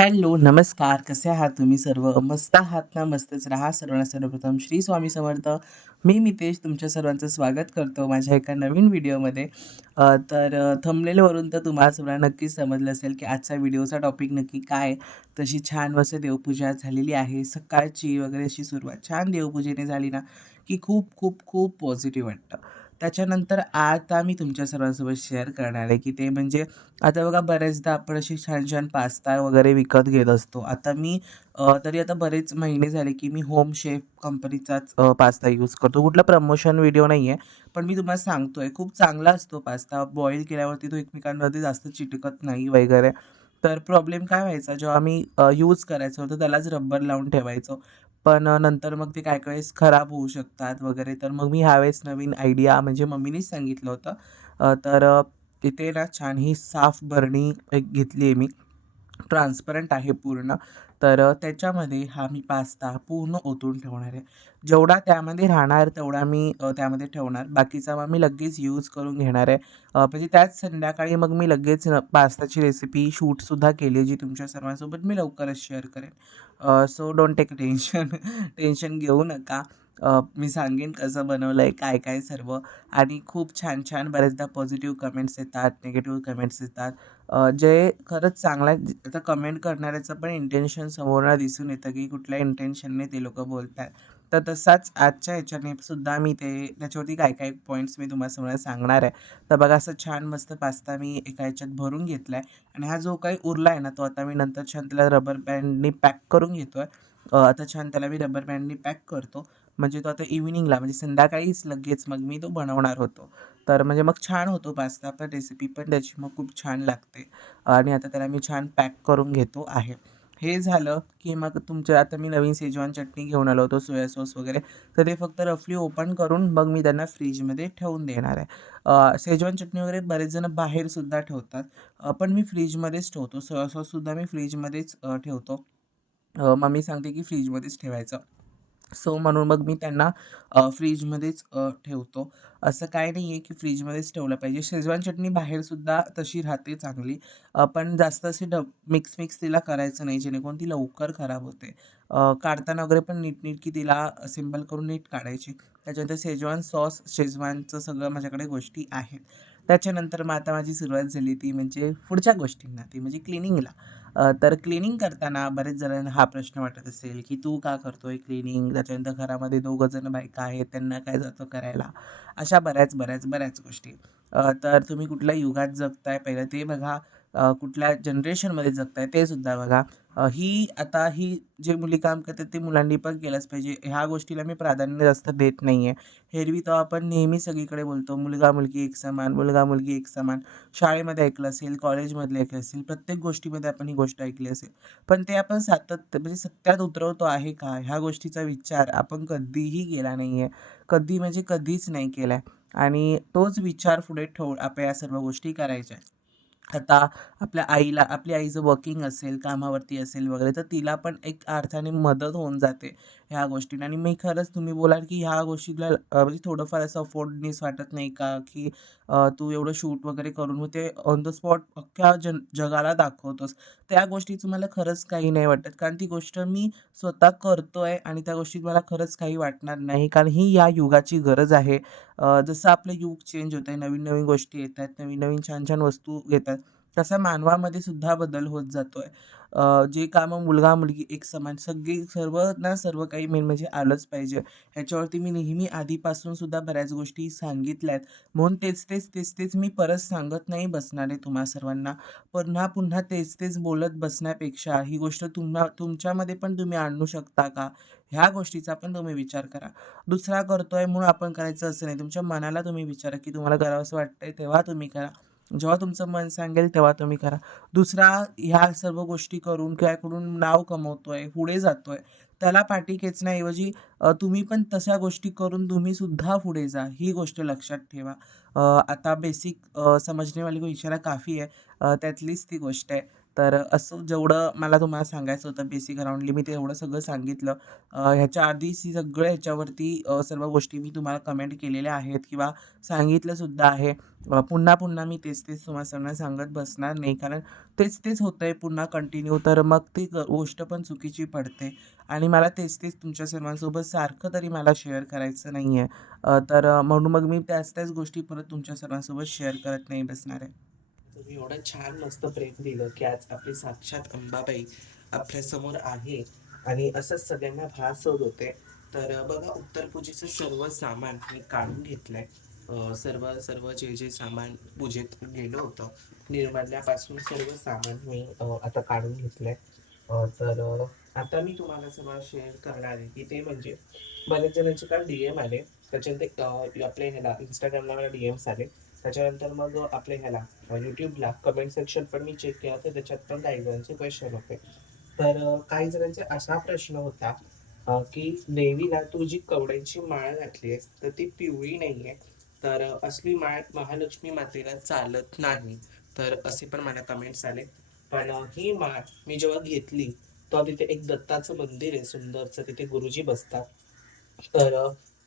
Hello, नमस्कार. कसे आहात तुम्ही सर्व? मस्त आहात ना? मस्तच राहा. सर्वांना सर्वप्रथम श्री स्वामी समर्थ. मी मितेश तुमच्या सर्वांचं स्वागत करतो माझ्या एका नवीन व्हिडिओमध्ये. थंबनेलवरून तर तुम्हाला सर्वांना नक्कीच समजलं असेल, की आजचा व्हिडिओचा टॉपिक नक्की काय आहे. तशी छान मस्त देवपूजा झालेली आहे. सकाळची वगैरे अशी सुरुवात छान देवपूजेने झाली ना, की खूप, खूप, खूप पॉझिटिव्ह वाटतं. त्याच्यानंतर आता मी तुमच्या सर्वांसोबत शेअर करणार आहे, की ते म्हणजे आता बघा बऱ्याचदा आपण अशी छान-छान पास्ता वगैरे विकत घेत असतो. तरी आता बरेच महिने झाले, की मी होम शेफ कंपनीचाच पास्ता यूज करतो. कुठला प्रमोशन व्हिडिओ नाहीये, पण मी तुम्हाला सांगतोय खूप चांगला असतो पास्ता. बॉईल केल्यावरती तो एकमेकांमध्ये जास्त चिटकत नाही वगैरे. तर प्रॉब्लेम काय व्हायचा जेव्हा आम्ही यूज करायचो तर त्यालाच रबर लावून ठेवायचो. पण नंतर मग ते काही-काही वेळेस खराब होऊ शकतात वगैरे. तर मग मी ह्यावेळेस नवीन आयडिया म्हणजे मम्मीनीच सांगितलं होतं. तिथे ना छान ही साफ बरणी एक घेतली आहे मी. ट्रान्सपरंट आहे पूर्ण. त्याच्यामध्ये हा मी पास्ता पूर्ण ओतून ठेवणार आहे. जेवढा त्यामध्ये राहणार तेवढा मी त्यामध्ये ठेवणार. बाकीचा मग मी लगेच यूज करून घेणार आहे. म्हणजे त्याच संध्याकाळी मग मी लगेच पास्ताची रेसिपी शूटसुद्धा केली, जी तुमच्या सर्वांसोबत मी लवकरच शेअर करेन. So don't take tension. Tension घेऊ नका. मी सांगेन कसं बनवलंय, काय-काय सर्व आणि खूप छान-छान बऱ्याचदा पॉझिटिव्ह कमेंट्स येतात, निगेटिव्ह कमेंट्स येतात. जे खरंच चांगला आता कमेंट करणाऱ्याचं पण इंटेन्शन समोरनं दिसून येतं, की कुठल्या इंटेन्शनने ते लोकं बोलतायत. तर तसाच आजच्या ह्याच्याने सुद्धा मी त्याच्यावरती काय-काय पॉइंट्स मी तुम्हाला समोर सांगणार आहे. तर बघा असं छान मस्त पास्ता मी एका ह्याच्यात भरून घेतलाय आणि हा जो काही उरला आहे ना, तो आता मी नंतर छान त्याला रबर बँडनी पॅक करून घेतोय. आता छान त्याला मी रबर बँडनी पॅक करतो. म्हणजे तो आता इव्हनिंगला म्हणजे संध्याकाळीच लगेच मग मी तो बनवणार होतो. तर म्हणजे मग छान होतो पास्ता पण रेसिपी पण त्याची मग खूप छान लागते आणि आता त्याला मी छान पॅक करून घेतो आहे. हे झालं, की मग आता मी नवीन शेजवान चटणी घेऊन आलो होतो, सोया सॉस वगैरे. तर ते फक्त रफली ओपन करून मग मी त्यांना फ्रिजमध्ये ठेवून देणार आहे. शेजवान चटणी वगैरे बरेच जण बाहेरसुद्धा ठेवतात. पण मी फ्रिजमध्येच ठेवतो. सोया सॉससुद्धा मी फ्रिजमध्येच ठेवतो. मम्मी सांगते, की फ्रिजमध्येच ठेवायचं. सो म्हणून मग मी त्यांना फ्रिजमध्येच ठेवतो. असं काही नाही आहे, की फ्रिजमध्येच ठेवलं पाहिजे. शेजवान चटणी बाहेरसुद्धा तशी राहते चांगली. पण जास्त अशी मिक्स तिला करायचं नाही, जेणेकरून ती लवकर खराब होते. काढताना वगैरे पण नीटनेटकी तिला असेंबल करून नीट काढायची. त्याच्यानंतर शेजवान सॉस, शेजवानचं सगळं माझ्याकडे गोष्टी आहेत. त्याच्यानंतर मग आता माझी सुरुवात झाली ती म्हणजे पुढच्या गोष्टींना, ती म्हणजे क्लिनिंगला. तर क्लीनिंग करताना बरेच जणांना हा प्रश्न वाटत असेल, की "तू का करतोय क्लीनिंग? त्याच्यानंतर घरामध्ये 2घं जण बायका आहेत, त्यांना काय जातं करायला?" अशा बऱ्याच गोष्टी. तर तुम्ही कुठल्या युगात जगताय पहिलं ते बघा. कुठल्या जनरेशनमध्ये जगताय ते सुद्धा बघा. ही जे मुली काम करतात ते मुलांनी पण केलंच पाहिजे. ह्या गोष्टीला मी प्राधान्य जास्त देत नाहीये. एरवी तर आपण नेहमी सगळीकडे बोलतो मुलगा-मुलगी एक समान, मुलगा-मुलगी एक समान. शाळेमध्ये ऐकलं असेल, कॉलेजमधले ऐकलं असेल, प्रत्येक गोष्टीमध्ये आपण ही गोष्ट ऐकली असेल. पण ते आपण म्हणजे सत्यात उतरवतो आहे का? ह्या गोष्टीचा विचार आपण कधीही केला नाहीये. कधी म्हणजे कधीच नाही केलाय आणि तोच विचार पुढे ठेवून आपण या सर्व गोष्टी करायच्या. आता आपली आई जर वर्किंग असेल, कामावरती असेल वगैरे, तर तिला पण एक अर्थाने मदत होऊन जाते ह्या गोष्टींना आणि मी खरंच तुम्ही बोलाल, की ह्या गोष्टीला म्हणजे थोडंफार असं अफोर्डनेस वाटत नाही का, की तू एवढं शूट वगैरे करून मग ते ऑन द स्पॉट अख्ख्या जगाला दाखवतोस. त्या गोष्टीचं मला खरंच काही नाही वाटत. कारण ती गोष्ट मी स्वतः करतोय आणि त्या गोष्टीत मला खरंच काही वाटणार नाही. कारण ही या युगाची गरज आहे. जसं आपलं युग चेंज होतंय, नवीन-नवीन गोष्टी येतायत, नवीन-नवीन छान-छान वस्तू येतात. तसा मानवामध्ये सुद्धा बदल होत जातोय. जे कामं मुलगा-मुलगी एक समान सर्व काही मेन म्हणजे आलंच पाहिजे. ह्याच्यावरती मी नेहमी आधीपासून सुद्धा बऱ्याच गोष्टी सांगितल्यात. म्हणून तेच मी परत सांगत नाही बसणार आहे तुम्हा सर्वांना. पुन्हा-पुन्हा तेच बोलत बसण्यापेक्षा ही गोष्ट तुमच्यामध्ये पण तुम्ही आणू शकता का? ह्या गोष्टीचा पण तुम्ही विचार करा. दुसरा करतोय म्हणून आपण करायचं असं नाही. तुमच्या मनाला तुम्ही विचारा, की तुम्हाला करावसं वाटतंय तेव्हा तुम्ही करा. जेव्हा तुमचं मन सांगेल तेव्हा तुम्ही करा. दुसरा ह्या सर्व गोष्टी करून किंवा कडून नाव कमवतोय, पुढे जातोय, त्याला पाठी खेचण्याऐवजी तुम्ही पण तशा गोष्टी करून तुम्ही सुद्धा पुढे जा. ही गोष्ट लक्षात ठेवा. आता बेसिक समझने वाले को इशारा काफ़ी है. त्यातलीच ती गोष्ट आहे. तर असं जेवढं मला तुम्हाला सांगायचं होतं बेसिक अराउंडली मी ते एवढं सगळं सांगितलं. ह्याच्या आधीच ही सगळं ह्याच्यावरती सर्व गोष्टी मी तुम्हाला कमेंट केलेल्या आहेत किंवा सांगितलंसुद्धा आहे. पुन्हा-पुन्हा मी तेच-तेच तुम्हा सर्वांना सांगत बसणार नाही, कारण तेच-तेच होतंय पुन्हा कंटिन्यू, तर मग ती गोष्ट पण चुकीची पडते आणि मला तेच-तेच तुमच्या सर्वांसोबत सारखं तरी मला शेअर करायचं नाहीये. म्हणून मग मी त्याच-त्याच गोष्टी परत तुमच्या सर्वांसोबत शेअर करत नाही बसणार आहे. तुम्ही एवढं छान मस्त प्रेम दिलं, की आज आपली साक्षात अंबाबाई आपल्यासमोर आहे आणि असंच सगळ्यांना भास होत होते. बघा, उत्तरपूजेचं सर्व सामान मी काढून घेतलंय. सर्व सर्व जे सामान पूजेत गेलं होतं, निर्माल्यापासून सर्व सामान मी आता काढून घेतलंय. आता मी तुम्हाला सगळं शेअर करणार आहे, की ते म्हणजे बऱ्याच जणांचे काल डी-एम आले. त्याच्यानंतर आपल्या ह्याला Instagramला मला डी-एम्स आले. त्याच्यानंतर मग आपल्या ह्याला YouTubeला कमेंट सेक्शन पण मी चेक केलं, तर त्याच्यात पण काही जणांचे क्वेश्चन होते. काही जणांचा असा प्रश्न होता, की देवीला तू जी कवड्यांची माळ घातली आहेस, तर ती पिवळी नाहीये. असली माळ महालक्ष्मी मातेला चालत नाही. तर असे पण मला कमेंट्स आले. ही माळ मी जेव्हा घेतली, तेव्हा तिथे एक दत्ताचं मंदिर आहे सुंदरसं, तिथे गुरुजी बसतात.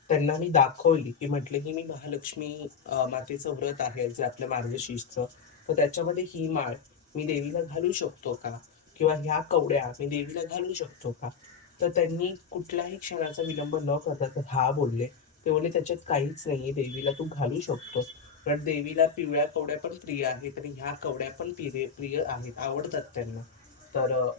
त्यांना मी दाखवली, की म्हटलं, की मी महालक्ष्मी मातेचं व्रत आहे जे आपल्या मार्गशीर्षचं, तर त्याच्यामध्ये ही माळ मी देवीला घालू शकतो का? किंवा ह्या कवड्या मी देवीला घालू शकतो का? तर त्यांनी कुठल्याही क्षणाचा विलंब न करता ते हां बोलले. ते बोलले, "त्याच्यात काहीच नाहीये, देवीला तू घालू शकतोस." कारण देवीला पिवळ्या कवड्या पण प्रिय आहेत आणि ह्या कवड्या पण प्रिय प्रिय आहेत, आवडतात त्यांना.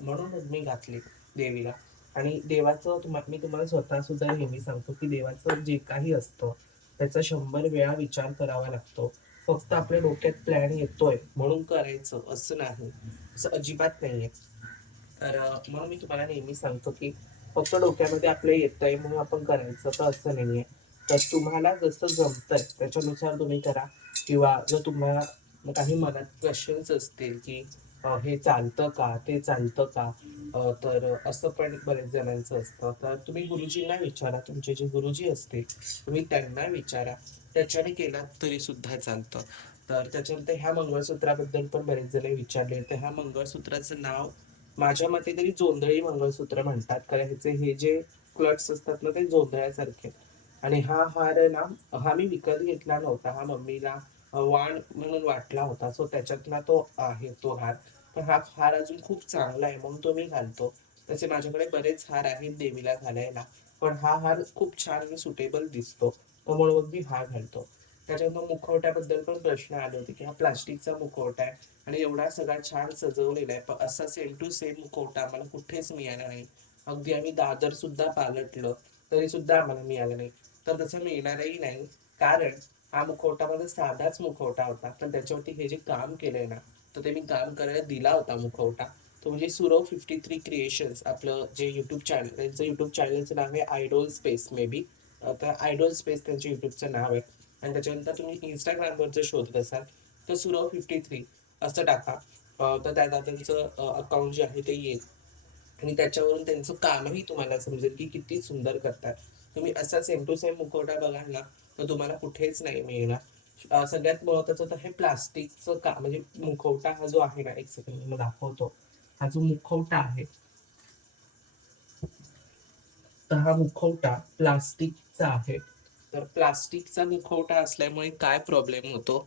म्हणून मग मी घातली देवीला. आणि देवाचं मी तुम्हाला स्वतःसुद्धा नेहमी सांगतो, की देवाचं जे काही असतं, त्याचा 100 वेळा विचार करावा लागतो. फक्त आपल्या डोक्यात प्लॅन येतोय म्हणून करायचं असं नाही. असं अजिबात नाहीये. म्हणून मी तुम्हाला नेहमी सांगतो, की फक्त डोक्यामध्ये आपल्या येतंय म्हणून आपण करायचं, तर असं नाहीये. तर तुम्हाला जसं जमतंय त्याच्यानुसार तुम्ही करा किंवा जर तुम्हाला काही मनात क्वेशन्स असतील, की हे चालतं का? ते चालतं का? असं पण बऱ्याच जणांचं असतं. तर तुम्ही गुरुजींना विचारा. तुमचे जे गुरुजी असतील, तुम्ही त्यांना विचारा. त्याच्याने केलात तरी सुद्धा चालतं. त्याच्यानंतर ह्या मंगळसूत्राबद्दल पण बरेच जण विचारले. तर ह्या मंगळसूत्राचं नाव माझ्या मते तरी जोंधळी मंगळसूत्र म्हणतात. कारण ह्याचे हे जे क्लट्स असतात ना, ते जोंधळ्यासारखे आहेत. आणि हा हार आहे ना, हा मी विकत घेतला नव्हता. हा मम्मीला वाण म्हणून वाटला होता. सो त्याच्यातला तो आहे तो हार. पण हा हार अजून खूप चांगला आहे म्हणून तो मी घालतो. तसे माझ्याकडे बरेच हार आहेत देवीला घालायला. पण हा हार खूप छान आणि सुटेबल दिसतो. त्यामुळे मग मी हा घालतो. त्याच्यानंतर मुखवट्याबद्दल पण प्रश्न आले होते, की हा प्लास्टिकचा मुखवटा आहे आणि एवढा सगळा छान सजवलेला आहे. पण असा सेम टू सेम मुखवटा आम्हाला कुठेच मिळाला नाही. अगदी आम्ही दादर सुद्धा पालटलं, तरी सुद्धा आम्हाला मिळालं नाही. तर तसं मिळणारही नाही. कारण हा मुखवटा माझा साधाच मुखवटा होता. पण त्याच्यावरती हे जे काम केलंय ना, तर ते मी काम करायला दिला होता मुखवटा. तो म्हणजे सुरव 53 क्रिएशन्स आपलं जे YouTube चॅनल, त्यांचं YouTube चॅनलचं नाव आहे आयडॉल स्पेस मे बी. तर आयडॉल स्पेस त्यांच्या YouTubeचं नाव आहे. आणि त्याच्यानंतर तुम्ही Instagramवर जर शोधत असाल, तर सुरव 53 असं टाका. तर त्या दादांचं अकाउंट जे आहे ते येईल आणि त्याच्यावरून त्यांचं कामही तुम्हाला समजेल, की किती सुंदर करतात. तुम्ही असा सेम टू सेम मुखवटा बघाल ना, तर तुम्हाला कुठेच नाही मिळणार. सगळ्यात महत्त्वाचं तर हे प्लास्टिकचं म्हणजे मुखवटा हा जो आहे ना, एक सेकंड मी दाखवतो. हा जो मुखवटा आहे, तर हा मुखवटा प्लास्टिकचा आहे. तर प्लास्टिकचा मुखवटा असल्यामुळे काय प्रॉब्लेम होतो,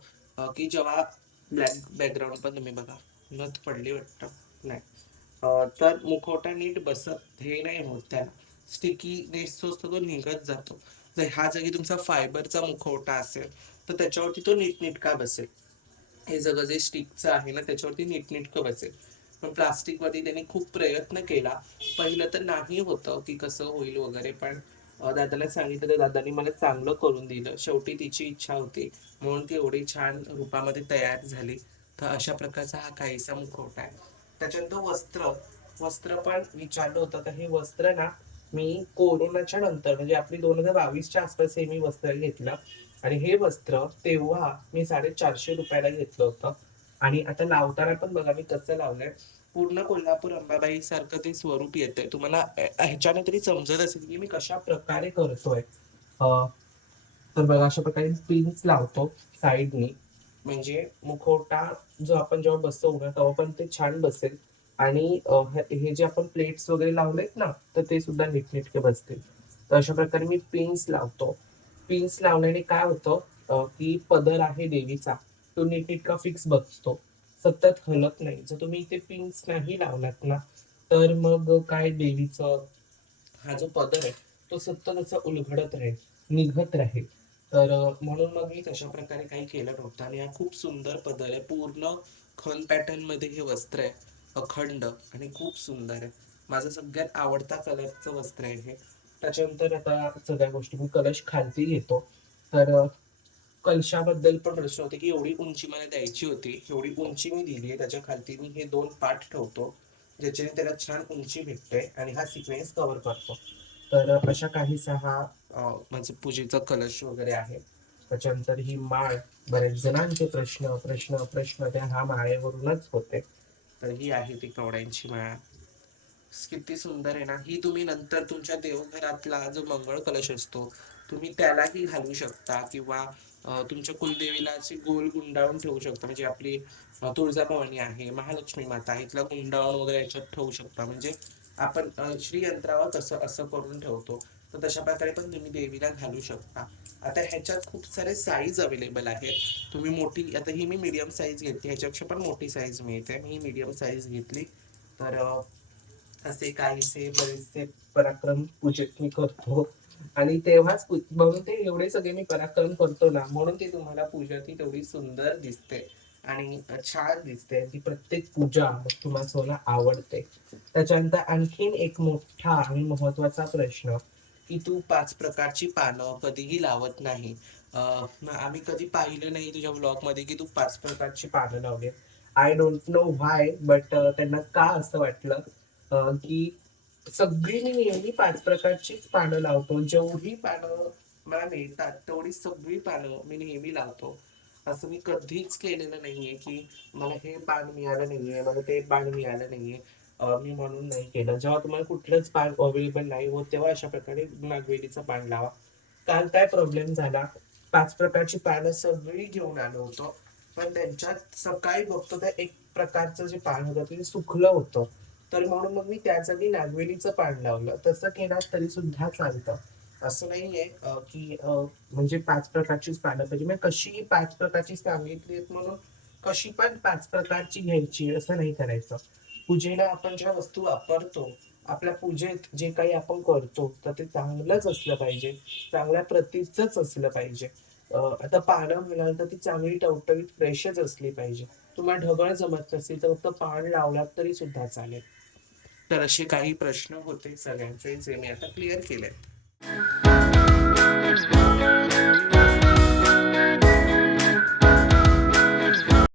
की जेव्हा ब्लॅक बॅकग्राऊंड पण तुम्ही बघा, नथ पडली वाटतं? नाही. तर मुखवटा नीट बसत हे नाही होत त्याला. स्टिकीनेस जो असतो तो निघत जातो. जर ह्या जागी तुमचा फायबरचा मुखवटा असेल, तर त्याच्यावरती तो नीटनेटका बसेल. हे सगळं जे स्टिकचं आहे ना, त्याच्यावरती नीटनेटकं बसेल. पण प्लास्टिकवरती त्यांनी खूप प्रयत्न केला. पहिलं तर नाही होतं, की कसं होईल वगैरे. पण दादाला सांगितलं, तर दादांनी मला चांगलं करून दिलं. शेवटी तिची इच्छा होती, म्हणून ती एवढी छान रूपामध्ये तयार झाली. तर अशा प्रकारचा हा काहीसा मुखवटा आहे. त्याच्यानंतर वस्त्र पण विचारलं होतं, तर हे वस्त्र ना मी कोरोनाच्या नंतर म्हणजे आपली 2022च्या आसपास हे मी वस्त्र घेतलं आणि हे वस्त्र तेव्हा मी ₹450 ला घेतलं होतं आणि आता लावताना पण बघा मी कसं लावलंय. पूर्ण कोल्हापूर अंबाबाई सारखं ते स्वरूप येतंय. तुम्हाला ह्याच्याने तरी समजत असेल, की मी कशाप्रकारे करतोय. अ, तर बघा अशा प्रकारे पिन्स लावतो साइडनी म्हणजे मुखवटा जो आपण जेव्हा बसवू ना तेव्हा पण ते छान बसेल आणि हे जे आपण प्लेट्स वगैरे लावलेत ना, तर ते सुद्धा नीटनेटके बसतील. तर अशा प्रकारे मी पिन्स लावतो. पिन्स लावल्याने काय होतं की पदर आहे देवीचा, तो नीटनेटका फिक्स बसतो. सतत हलत नाही. जर तुम्ही इथे पिन्स नाही लावलात ना, तर मग काय देवीचं हा जो पदर आहे, तो सतत असा उलगडत राहील, निघत राहील. तर म्हणून मग मी तशा प्रकारे काही केलं नव्हतं आणि हा खूप सुंदर पदर आहे. पूर्ण खण पॅटर्नमध्ये हे वस्त्र आहे, अखंड आणि खूप सुंदर आहे. माझा सगळ्यात आवडता कलरचं वस्त्र आहे हे. त्याच्यानंतर आता सगळ्या गोष्टी मी कलश खालती घेतो. तर कलशाबद्दल पण प्रश्न होते, की एवढी उंची मला द्यायची होती. एवढी उंची मी दिली आहे. त्याच्या खालती मी हे 2 पाट ठेवतो, ज्याच्याने त्याला छान उंची भेटते आणि हा सिक्वेन्स कव्हर करतो. तर अशा काहीसा हा माझं पूजेचा कलश वगैरे आहे. त्याच्यानंतर ही माळ, बरेच जणांचे प्रश्न, प्रश्न, प्रश्न त्या ह्या माळेवरूनच होते. तर ही आहे ती कवड्यांची माळ. किती सुंदर आहे ना. ही तुम्ही नंतर तुमच्या देवघरातला जो मंगळ कलश असतो, तुम्ही त्यालाही घालू शकता किंवा तुमच्या कुलदेवीला अशी गोल गुंडाळून ठेवू शकता. म्हणजे आपली तुळजाभवानी आहे, महालक्ष्मी माता आहे, तिला गुंडाळून वगैरे याच्यात ठेवू शकता. म्हणजे आपण श्रीयंत्रावर तसं असं करून ठेवतो. तर तशा प्रकारे पण तुम्ही देवीला घालू शकता. आता ह्याच्यात खूप सारे साईज अवेलेबल आहेत. तुम्ही मोठी, आता ही मी मीडियम साईज घेतली, ह्याच्यापेक्षा पण मोठी साईज मिळते. मी मीडियम साईज घेतली. तर असे काहीसे बरेचसे पराक्रम पूजेत मी करतो आणि तेव्हाच म्हणून ते एवढे सगळे मी पराक्रम करतो ना, म्हणून ती तुम्हाला पूजा ती तेवढी सुंदर दिसते आणि छान दिसते. ती प्रत्येक पूजा मग तुम्हाला सर्वांना आवडते. त्याच्यानंतर आणखीन एक मोठा आणि महत्त्वाचा प्रश्न, की तू 5 प्रकारची पानं कधीही लावत नाही. आम्ही कधी पाहिलं नाही तुझ्या व्लॉगमध्ये, की तू 5 प्रकारची पानं लावली. I don't know why, but त्यांना का असं वाटलं, की सगळी मी नेहमी 5 प्रकारचीच पानं लावतो. जेवढी पानं मला मिळतात, तेवढी सगळी पानं मी नेहमी लावतो. असं मी कधीच केलेलं नाहीये, की मला हे पान मिळालं नाहीये, मला ते पान मिळालं नाहीये. मी म्हणून नाही केलं. जेव्हा तुम्हाला कुठलंच पान अवेलेबल नाही होत, तेव्हा अशा प्रकारे नागवेलीचं पान लावा. काल काय प्रॉब्लेम झाला, 5 प्रकारची पानं सगळी घेऊन आलो होतो. पण त्यांच्यात सकाळी बघतो तर एक प्रकारचं जे पान होतं ते सुकलं होतं. तर म्हणून मग मी त्या जागी नागवेलीचं पान लावलं. तसं केलात तरी सुद्धा चालतं. असं नाहीये की म्हणजे 5 प्रकारचीच पानं पाहिजे. म्हणजे कशीही 5 प्रकारची सांगितली आहेत म्हणून कशी पण 5 प्रकारची घ्यायची असं नाही करायचं. पूजेला आपण ज्या वस्तू वापरतो, आपल्या पूजेत जे काही आपण करतो, तर ते चांगलंच असलं पाहिजे. चांगल्या प्रतीचंच असलं पाहिजे. आता पानं म्हणाल तर ती चांगली टवटवीत फ्रेशच असली पाहिजे. तुम्हाला ढगळ जमत नसेल तर फक्त पान लावलात तरी सुद्धा चालेल. तर असे काही प्रश्न होते सगळ्यांचे, जे मी आता क्लिअर केले.